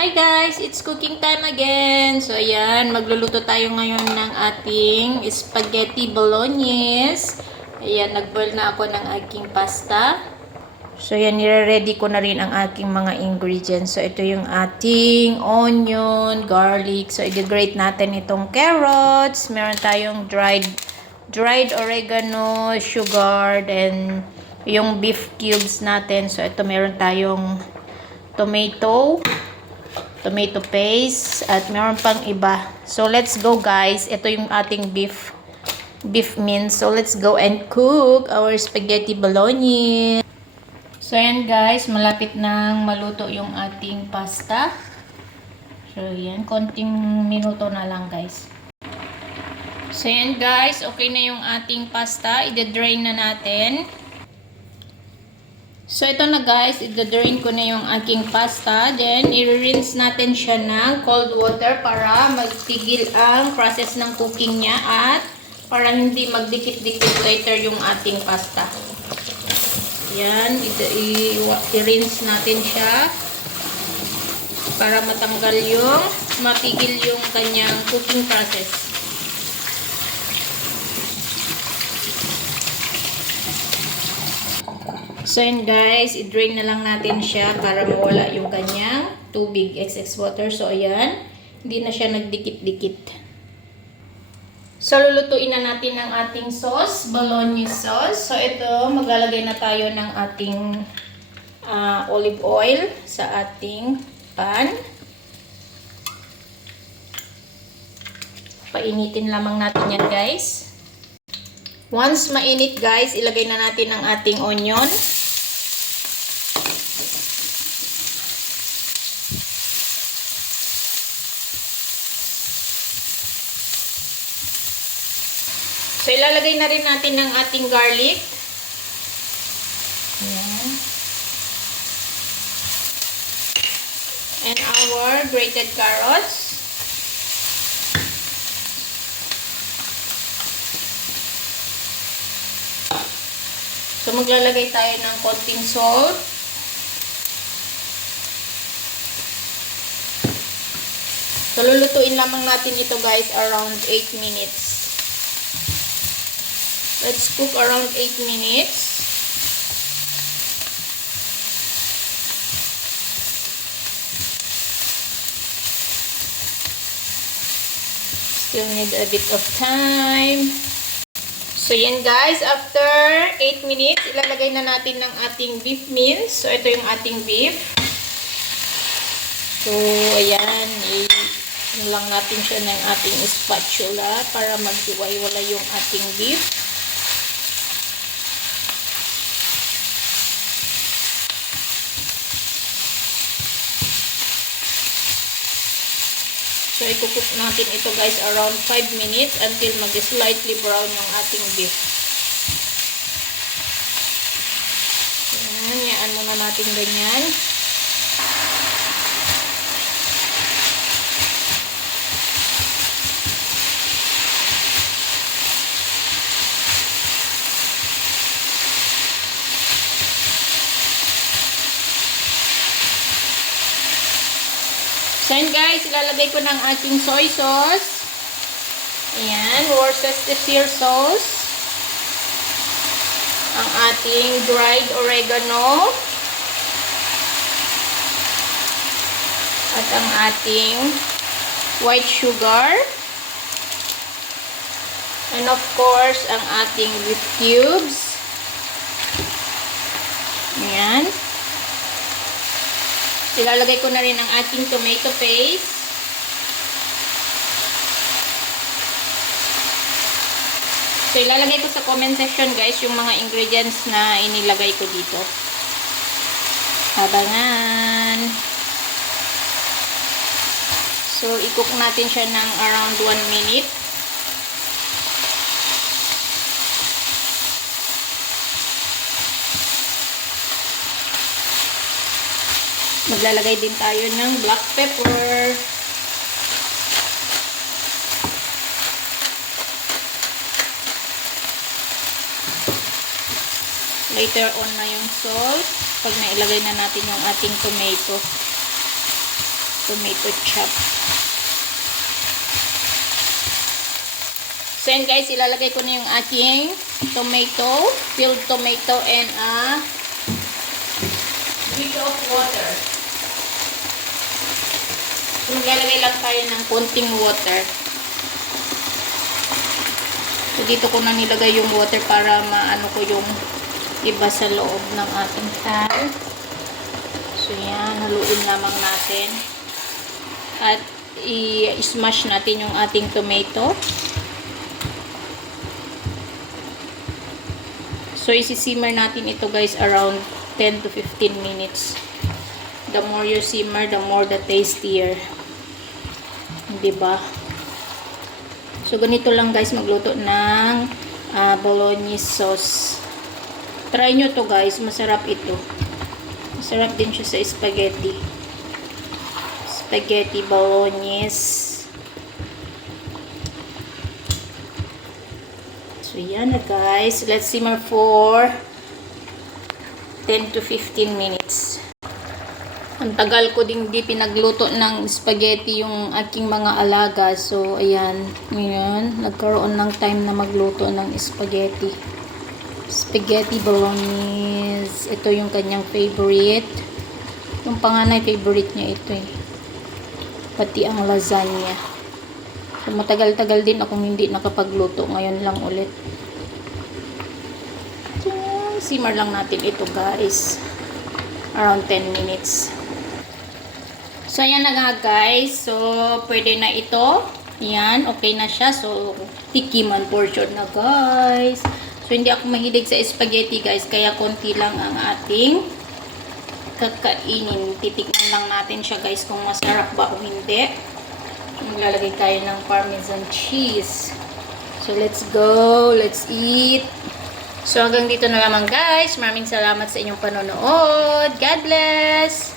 Hi guys! It's cooking time again! So ayan, magluluto tayo ngayon ng ating spaghetti bolognese. Ayan, nag-boil na ako ng aking pasta. So ayan, nire-ready ko na rin ang aking mga ingredients. So ito yung ating onion, garlic. So i-grate natin itong carrots. Meron tayong dried oregano, sugar, and yung beef cubes natin. So ito meron tayong tomato paste, at meron pang iba. So let's go guys. Ito yung ating beef mince. So let's go and cook our spaghetti bolognese. So ayan guys, malapit nang maluto yung ating pasta. So ayan, konting minuto na lang guys. So ayan guys, okay na yung ating pasta. I-drain na natin. So, ito na guys, i-drain ko na yung aking pasta. Then, i-rinse natin siya ng cold water para magtigil ang process ng cooking niya at para hindi magdikit-dikit later yung ating pasta. Yan, i-rinse natin siya para matigil yung kanyang cooking process. So yun guys, i-drain na lang natin siya para mawala yung kanyang tubig, excess water. So ayan, hindi na siya nagdikit-dikit. So lulutuin na natin ang ating sauce, bolognese sauce. So ito, maglalagay na tayo ng ating olive oil sa ating pan. Painitin lamang natin yan guys. Once mainit guys, ilagay na natin ang ating onion. So, ilalagay na rin natin ng ating garlic. Ayan. And our grated carrots. So, maglalagay tayo ng konting salt. So, lulutuin lamang natin ito guys around 8 minutes. Let's cook around 8 minutes. Still need a bit of time. So yan guys, after 8 minutes, ilalagay na natin ng ating beef mince. So ito yung ating beef. So ayan, lang natin siya ng ating spatula para maghiwa-wala yung ating beef. So, i-cook natin ito guys around 5 minutes until mag-slightly brown yung ating beef. Yan, yaan muna natin ganyan. So yun guys, ilalagay ko ng ating soy sauce. Ayan, Worcestershire sauce. Ang ating dried oregano. At ang ating white sugar. And of course, ang ating beef cubes. Ayan. Ilalagay ko na rin ang ating tomato paste. So, ilalagay ko sa comment section guys yung mga ingredients na inilagay ko dito. Abangan. So, i-cook natin siya ng around 1 minute. Maglalagay din tayo ng black pepper. Later on na yung salt pag nailagay na natin yung ating tomato. tomato chop. So yan guys, ilalagay ko na yung ating tomato, peeled tomato, and a bit of water. So maglalagay lang tayo ng konting water. So dito ko na nilagay yung water para maano ko yung iba sa loob ng ating pan. So yan, haluin lamang natin. At i-smash natin yung ating tomato. So isi-simmer natin ito guys around 10 to 15 minutes. The more you simmer, the more the tastier. Diba? So ganito lang guys magluto ng bolognese sauce. Try nyo to guys, masarap ito. Masarap din siya sa spaghetti. Spaghetti bolognese. So yan na guys, let's simmer for 10 to 15 minutes. Ang tagal ko ding di pinagluto ng spaghetti yung aking mga alaga. So, ayan. Ngayon, nagkaroon ng time na magluto ng spaghetti. Spaghetti bolognese. Ito yung kanyang favorite. Yung panganay, favorite niya ito eh. Pati ang lasagna. So, matagal-tagal din akong hindi nakapagluto. Ngayon lang ulit. So, simmer lang natin ito guys. Around 10 minutes. So, ayan na nga guys. So, pwede na ito. Ayan, okay na siya. So, tikiman portion na guys. So, hindi ako mahilig sa spaghetti guys. Kaya konti lang ang ating kakainin. Titikman lang natin siya guys kung masarap ba o hindi. Maglalagay tayo ng parmesan cheese. So, let's go. Let's eat. So, hanggang dito na lamang guys. Maraming salamat sa inyong panonood. God bless!